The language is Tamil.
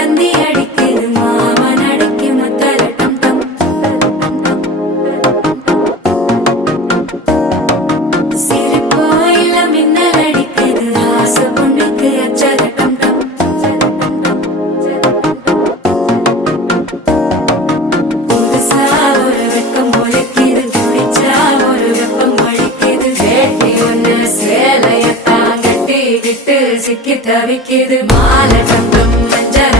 தந்தி அடிக்குது மாமன் அடிக்கு மத்தல டம் டம். சிரிப்போ இல்ல மின்னல் அடிக்குது ஆசை பொண்ணுக்கு அச்சத டம் டம். புதுசா ஒரு வெக்கம் முளைக்குது துடிச்சா ஒரு வெப்பம் அடிக்குது வேட்டி ஒண்ணு சேலையத்தான் கட்டிக்கிட்டு சிக்கி தவிக்குது மாலை டம் டம் மஞ்சள்